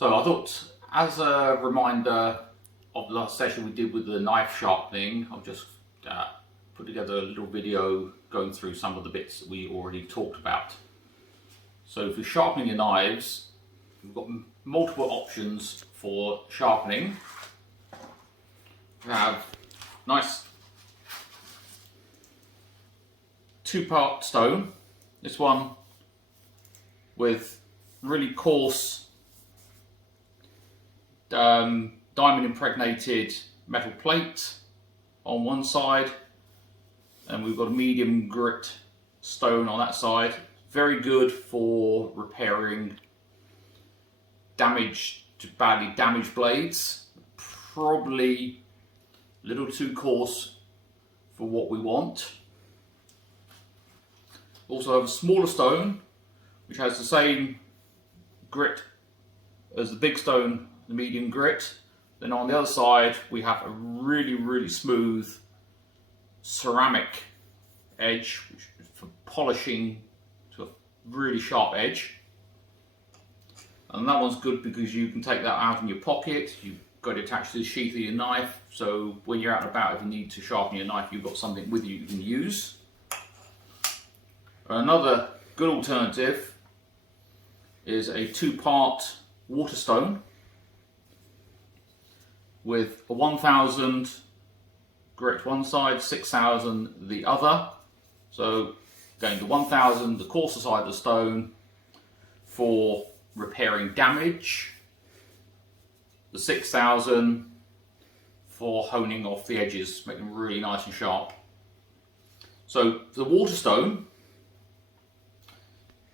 So I thought, as a reminder of the last session we did with the knife sharpening, I'll just put together a little video going through some of the bits that we already talked about. So for sharpening your knives, we've got multiple options for sharpening. We have nice two-part stone. This one with really coarse diamond impregnated metal plate on one side, and we've got a medium grit stone on that side. Very good for repairing badly damaged blades. Probably a little too coarse for what we want. Also have a smaller stone which has the same grit as the big stone, the medium grit. Then on the other side we have a really smooth ceramic edge, which is for polishing to a really sharp edge. And that one's good because you can take that out in your pocket. You've got it attached to the sheath of your knife, so when you're out and about, if you need to sharpen your knife, you've got something with you can use. Another good alternative is a two-part waterstone with a 1000 grit one side, 6000 the other. So going to 1000, the coarser side of the stone, for repairing damage, the 6000 for honing off the edges, making them really nice and sharp. So the waterstone,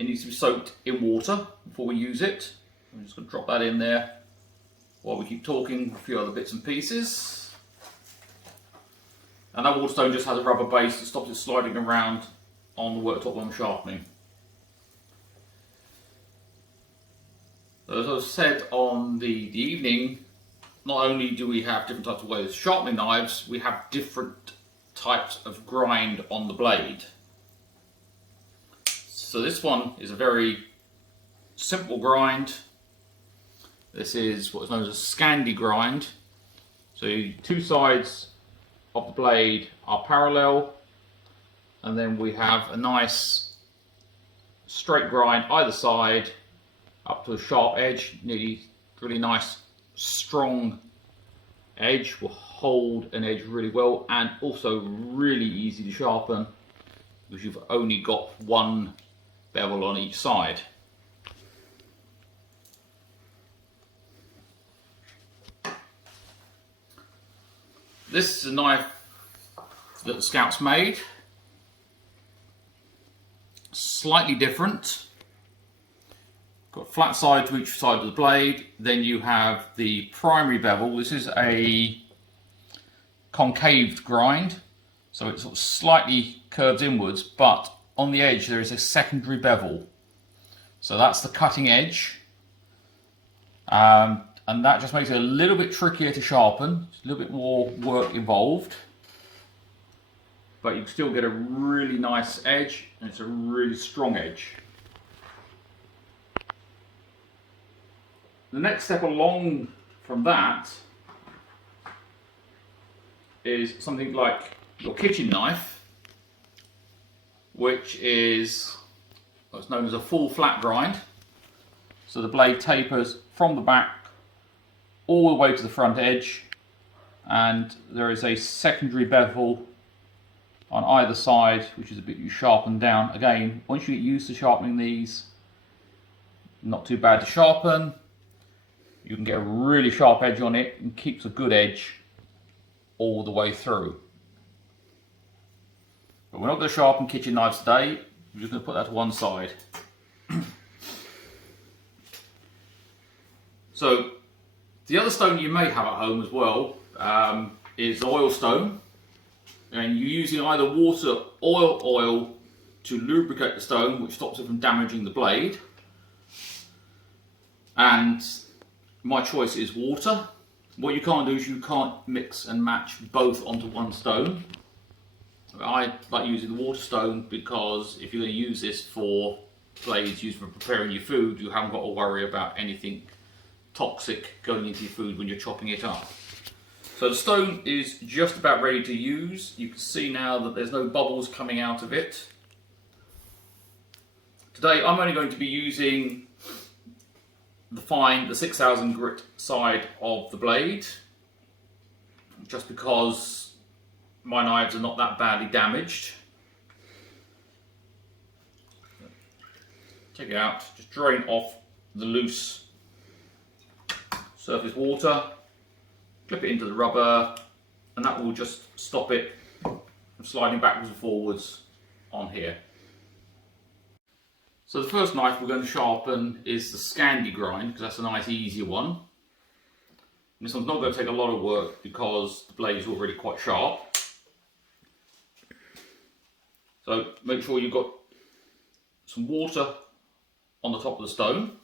it needs to be soaked in water before we use it. I'm just going to drop that in there while we keep talking, a few other bits and pieces. And that waterstone just has a rubber base that stops it sliding around on the worktop when I'm sharpening. As I said on the evening, not only do we have different types of ways of sharpening knives, we have different types of grind on the blade. So this one is a very simple grind. This is what is known as a Scandi grind. So two sides of the blade are parallel, and then we have a nice straight grind either side up to a sharp edge. Really nice strong edge, will hold an edge really well, and also really easy to sharpen because you've only got one bevel on each side. This is a knife that the Scouts made. Slightly different. Got a flat side to each side of the blade. Then you have the primary bevel. This is a concaved grind, so it sort of slightly curves inwards, but on the edge there is a secondary bevel. So that's the cutting edge. And that just makes it a little bit trickier to sharpen. It's a little bit more work involved, but you can still get a really nice edge, and it's a really strong edge. The next step along from that is something like your kitchen knife, which is what's known as a full flat grind. So the blade tapers from the back all the way to the front edge, and there is a secondary bevel on either side, which is a bit you sharpen down. Again, once you get used to sharpening these, not too bad to sharpen. You can get a really sharp edge on it and keeps a good edge all the way through. But we're not going to sharpen kitchen knives today. We're just going to put that to one side. So the other stone you may have at home as well is oil stone, and you're using either water or oil to lubricate the stone, which stops it from damaging the blade. And my choice is water. What you can't do is you can't mix and match both onto one stone. I like using the water stone because if you're going to use this for blades used for preparing your food, you haven't got to worry about anything toxic going into your food when you're chopping it up. So the stone is just about ready to use. You can see now that there's no bubbles coming out of it. Today I'm only going to be using the 6000 grit side of the blade, just because my knives are not that badly damaged. Take it out, just drain off the loose surface water, clip it into the rubber, and that will just stop it from sliding backwards and forwards on here. So the first knife we're going to sharpen is the Scandi grind, because that's a nice easy one. And this one's not going to take a lot of work because the blade is already quite sharp. So make sure you've got some water on the top of the stone.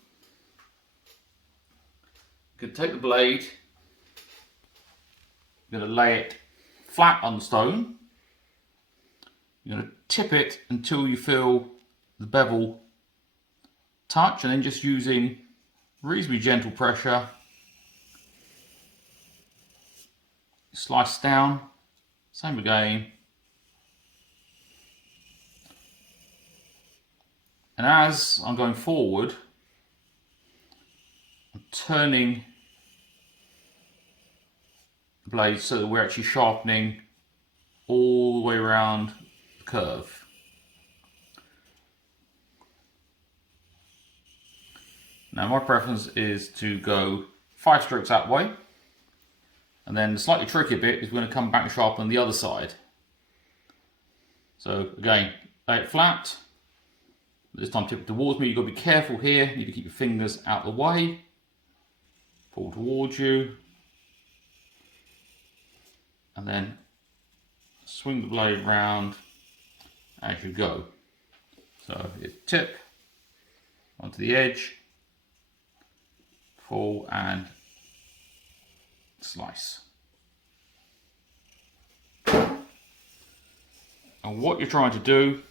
You can take the blade, you're going to lay it flat on the stone. You're going to tip it until you feel the bevel touch, and then just using reasonably gentle pressure, slice down, same again. And as I'm going forward, I'm turning the blade so that we're actually sharpening all the way around the curve. Now my preference is to go 5 strokes that way, and then the slightly trickier bit is we're going to come back and sharpen the other side. So again, lay it flat. This time tip it towards me. You've got to be careful here. You need to keep your fingers out of the way. Pull towards you. And then swing the blade round as you go. So you tip onto the edge, pull and slice. And what you're trying to do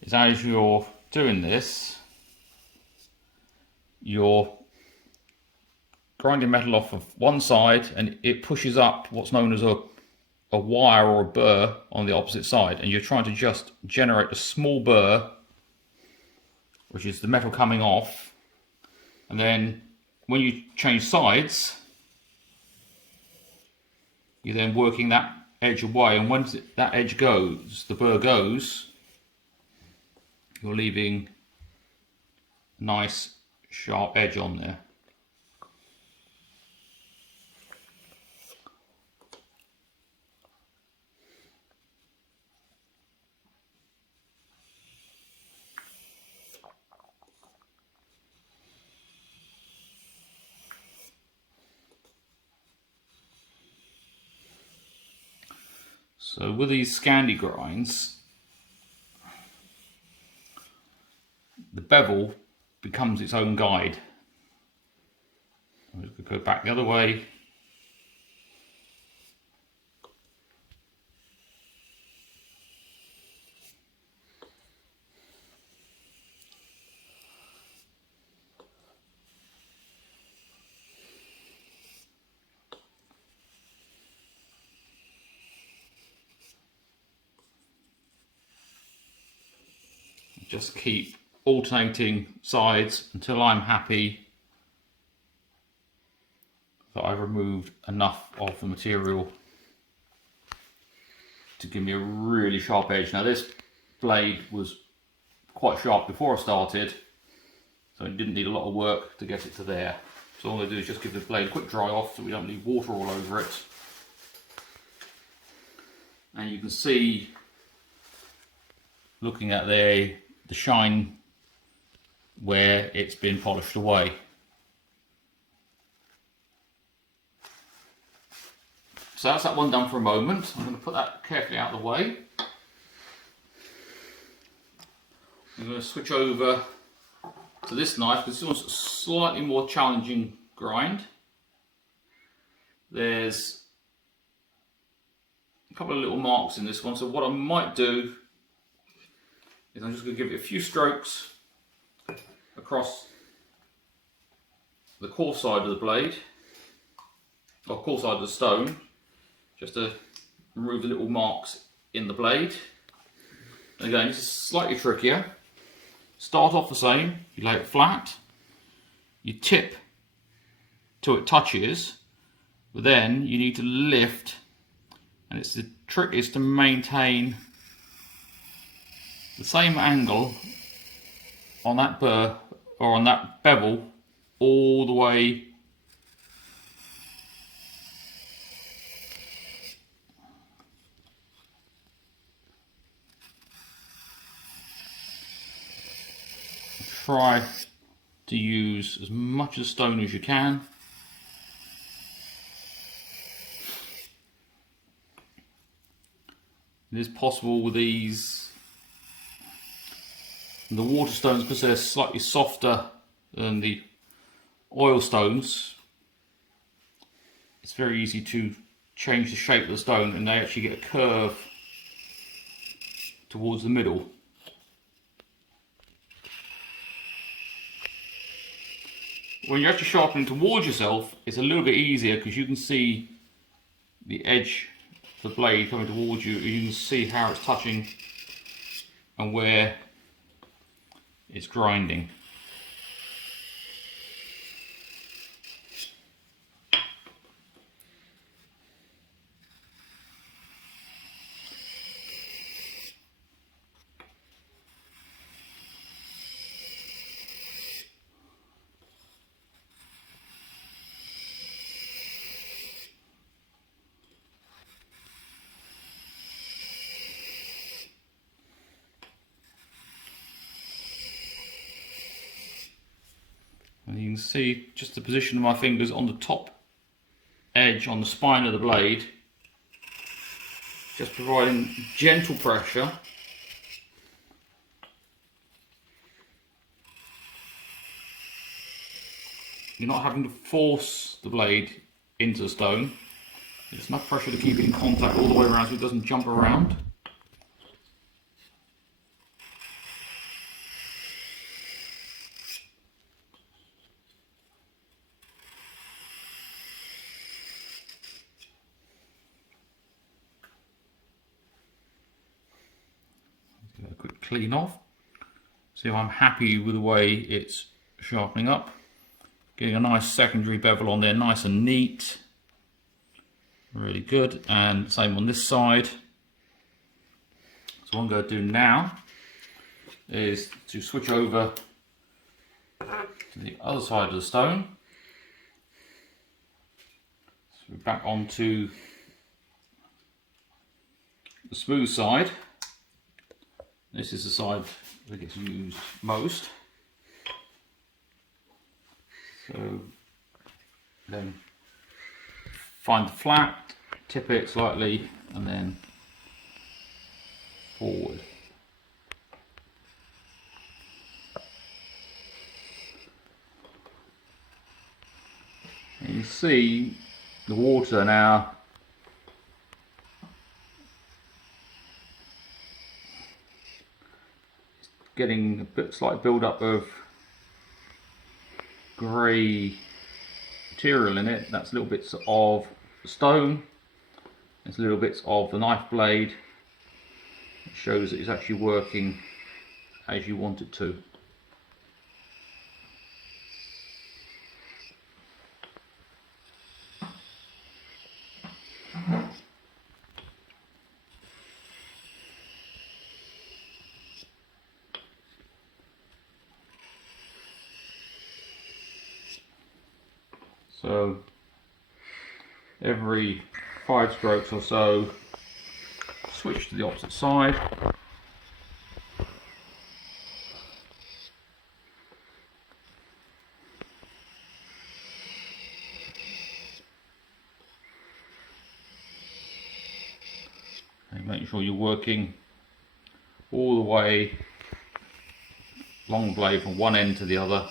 is, as you're doing this, you're grinding metal off of one side and it pushes up what's known as a wire or a burr on the opposite side, and you're trying to just generate a small burr, which is the metal coming off, and then when you change sides, you're then working that edge away, and once that edge goes, the burr goes, you're leaving a nice sharp edge on there. So with these Scandi grinds, the bevel becomes its own guide. I'm just going to go back the other way. Just keep alternating sides until I'm happy that I've removed enough of the material to give me a really sharp edge. Now this blade was quite sharp before I started, so it didn't need a lot of work to get it to there. So all I do is just give the blade a quick dry off so we don't leave water all over it. And you can see, looking at the shine where it's been polished away. So that's that one done for a moment. I'm going to put that carefully out of the way. I'm going to switch over to this knife because this one's a slightly more challenging grind. There's a couple of little marks in this one, so what I might do is I'm just going to give it a few strokes across the coarse side of the blade, or coarse side of the stone, just to remove the little marks in the blade. And again, this is slightly trickier. Start off the same, you lay it flat, you tip till it touches, but then you need to lift, and it's the trick is to maintain the same angle on that burr or on that bevel all the way try to use as much of the stone as you can. It is possible with these, the water stones, because they're slightly softer than the oil stones, it's very easy to change the shape of the stone and they actually get a curve towards the middle. When you're actually sharpening towards yourself, it's a little bit easier because you can see the edge of the blade coming towards you. You can see how it's touching and where it's grinding. And you can see just the position of my fingers on the top edge, on the spine of the blade, just providing gentle pressure. You're not having to force the blade into the stone. There's enough pressure to keep it in contact all the way around so it doesn't jump around. Give it a quick clean off. See if I'm happy with the way it's sharpening up. Getting a nice secondary bevel on there, nice and neat. Really good. And same on this side. So what I'm going to do now is to switch over to the other side of the stone. So we're back onto the smooth side. This is the side that gets used most. So then find the flat, tip it slightly, and then forward. And you see the water now getting a bit slight build up of grey material in it. That's little bits of stone, there's little bits of the knife blade. It shows that it's actually working as you want it to. So every 5 strokes or so, switch to the opposite side. And make sure you're working all the way along the blade from one end to the other.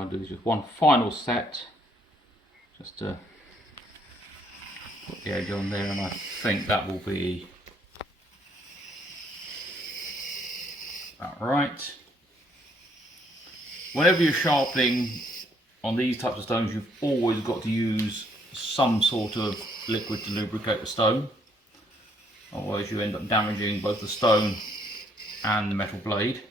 going to do is just one final set, just to put the edge on there, and I think that will be about right. Whenever you're sharpening on these types of stones, you've always got to use some sort of liquid to lubricate the stone, otherwise you end up damaging both the stone and the metal blade.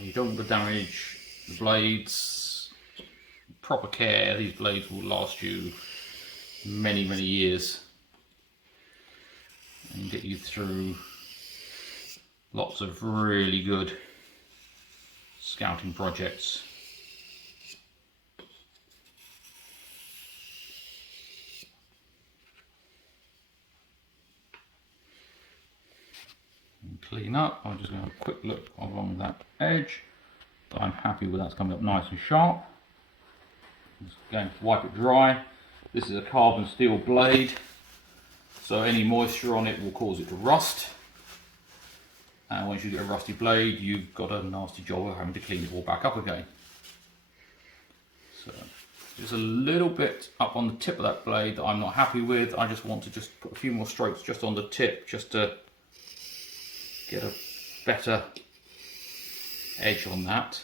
You don't want to damage the blades. Proper care, these blades will last you many years and get you through lots of really good scouting projects. And clean up. I'm just going to have a quick look along that edge. I'm happy with that's coming up nice and sharp. Just going to wipe it dry. This is a carbon steel blade, so any moisture on it will cause it to rust. And once you get a rusty blade, you've got a nasty job of having to clean it all back up again. So just a little bit up on the tip of that blade that I'm not happy with. I just want to just put a few more strokes just on the tip, just to get a better edge on that.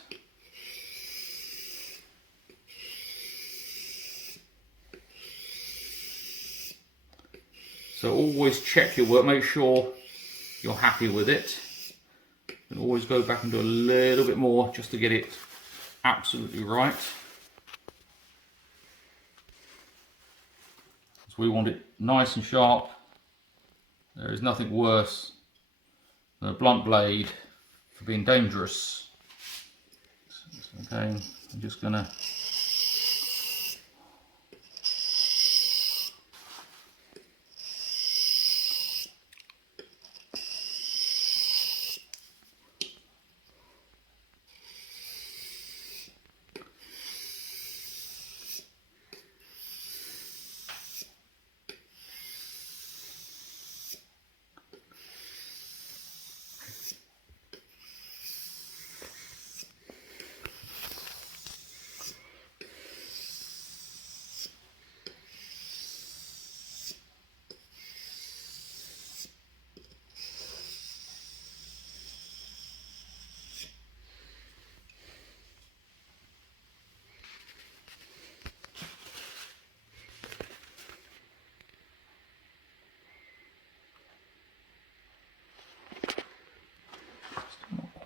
So always check your work, make sure you're happy with it, and always go back and do a little bit more just to get it absolutely right. So we want it nice and sharp. There is nothing worse than a blunt blade for being dangerous. So again, I'm just going to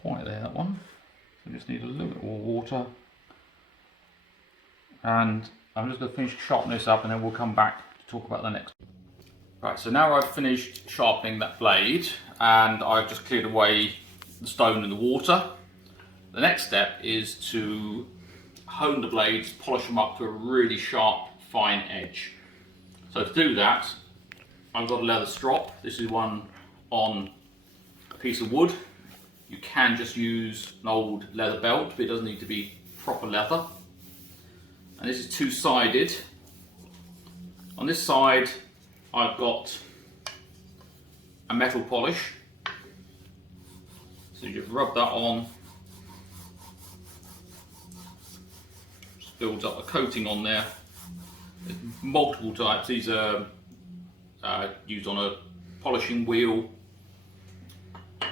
quite there, that one. So we just need a little bit more water, and I'm just going to finish sharpening this up, and then we'll come back to talk about the next. Right, so now I've finished sharpening that blade and I've just cleared away the stone and the water. The next step is to hone the blades, polish them up to a really sharp, fine edge. So to do that, I've got a leather strop. This is one on a piece of wood. You can just use an old leather belt, but it doesn't need to be proper leather. And this is two-sided. On this side, I've got a metal polish. So you just rub that on. Just builds up a coating on there. There's multiple types. These are used on a polishing wheel.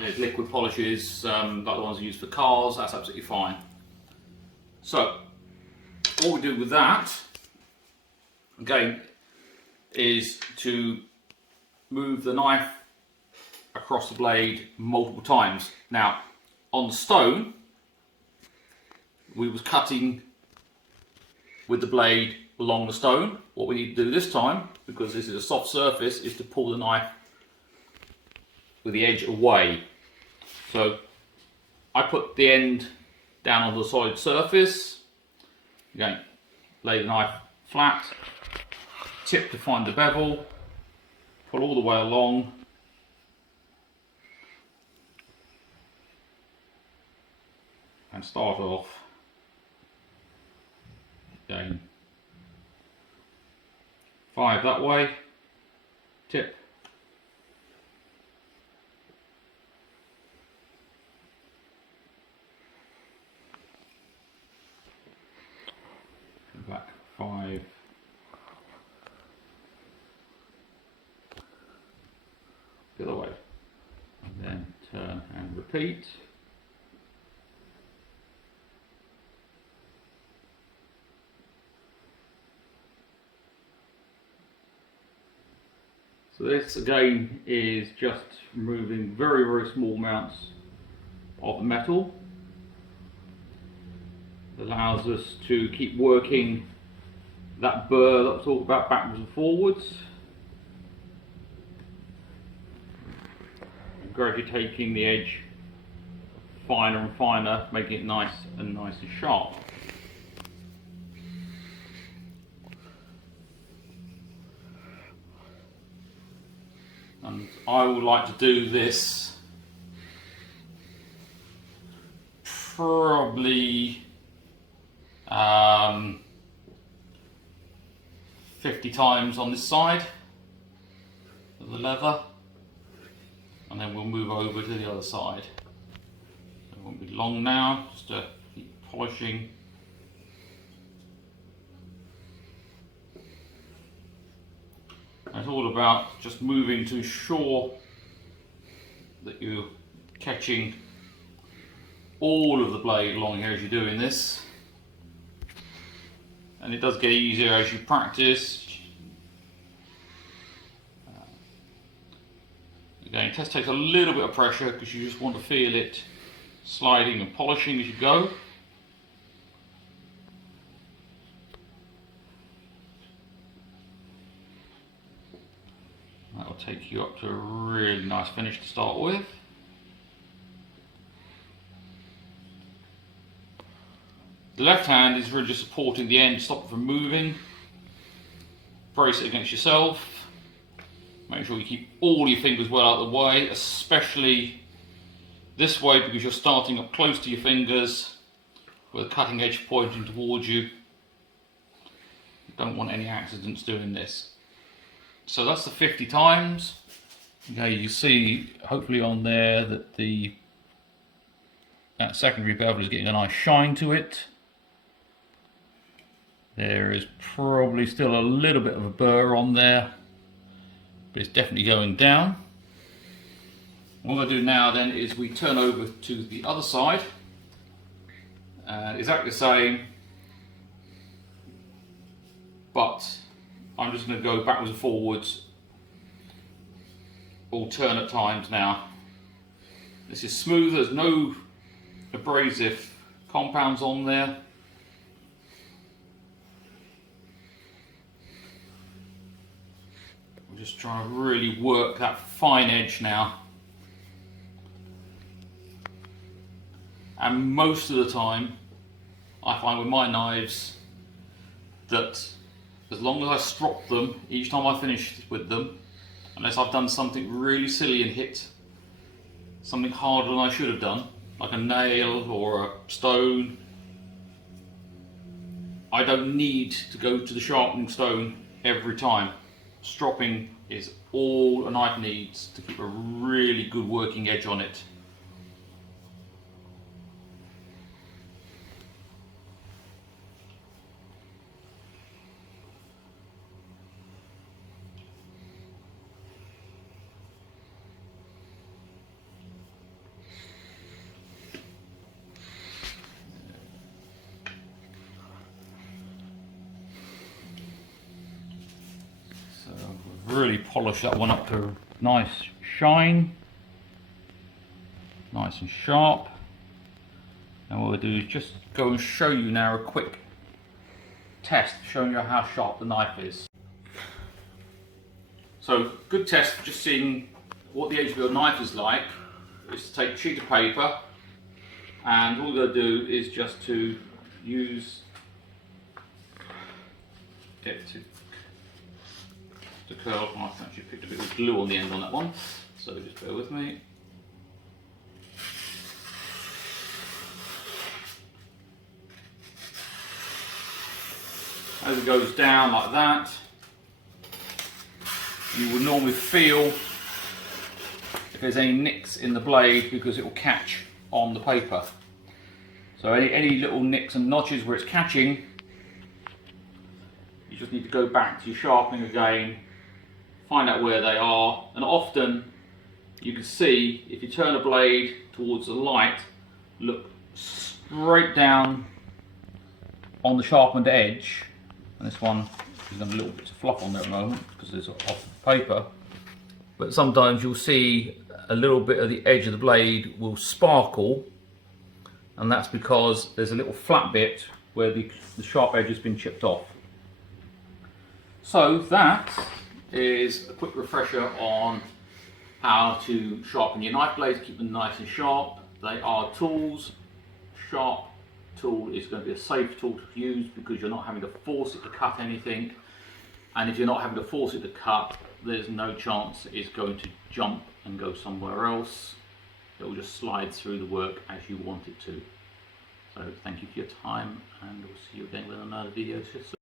There's liquid polishes, like the ones used for cars. That's absolutely fine. So all we do with that, again, is to move the knife across the blade multiple times. Now, on the stone, we was cutting with the blade along the stone. What we need to do this time, because this is a soft surface, is to pull the knife with the edge away. So I put the end down on the solid surface. Again, lay the knife flat, tip to find the bevel, pull all the way along, and start off again 5 that way, tip. Back 5. The other way. And then turn and repeat. So this again is just removing very, very small amounts of the metal. It allows us to keep working that burr that I was talking about backwards and forwards. And gradually taking the edge finer and finer, making it nice and sharp. And I would like to do this probably 50 times on this side of the leather, and then we'll move over to the other side. So it won't be long now, just to keep polishing. And it's all about just moving to ensure that you're catching all of the blade along here as you're doing this. And it does get easier as you practice. Again, it just takes a little bit of pressure because you just want to feel it sliding and polishing as you go. That will take you up to a really nice finish to start with. The left hand is really just supporting the end to stop it from moving. Brace it against yourself. Make sure you keep all your fingers well out of the way, especially this way because you're starting up close to your fingers with a cutting edge pointing towards you. You don't want any accidents doing this. So that's the 50 times. Okay, you see hopefully on there that that secondary bevel is getting a nice shine to it. There is probably still a little bit of a burr on there, but it's definitely going down. What I do now then is we turn over to the other side, exactly the same, but I'm just going to go backwards and forwards alternate times now. This is smooth, there's no abrasive compounds on there. I'm just trying to really work that fine edge now. And most of the time, I find with my knives that as long as I strop them each time I finish with them, unless I've done something really silly and hit something harder than I should have done, like a nail or a stone, I don't need to go to the sharpening stone every time. Stropping is all a knife needs to keep a really good working edge on it. Really polish that one up to a nice shine, nice and sharp. And what we'll do is just go and show you now a quick test showing you how sharp the knife is. So good test for just seeing what the edge of your knife is like is to take a sheet of paper, and all you're going to do is just to use it to curl. I actually picked a bit of glue on the end on that one, so just bear with me. As it goes down like that, you will normally feel if there's any nicks in the blade, because it will catch on the paper. So any little nicks and notches where it's catching, you just need to go back to your sharpening again, find out where they are, and often you can see if you turn a blade towards the light, look straight down on the sharpened edge, and this one is got a little bit of fluff on there at the moment because it's off the paper, but sometimes you'll see a little bit of the edge of the blade will sparkle, and that's because there's a little flat bit where the sharp edge has been chipped off. So that is a quick refresher on how to sharpen your knife blades, keep them nice and sharp. They are tools. Sharp tool is going to be a safe tool to use because you're not having to force it to cut anything, and if you're not having to force it to cut, there's no chance it's going to jump and go somewhere else. It will just slide through the work as you want it to. So thank you for your time, and we'll see you again with another video.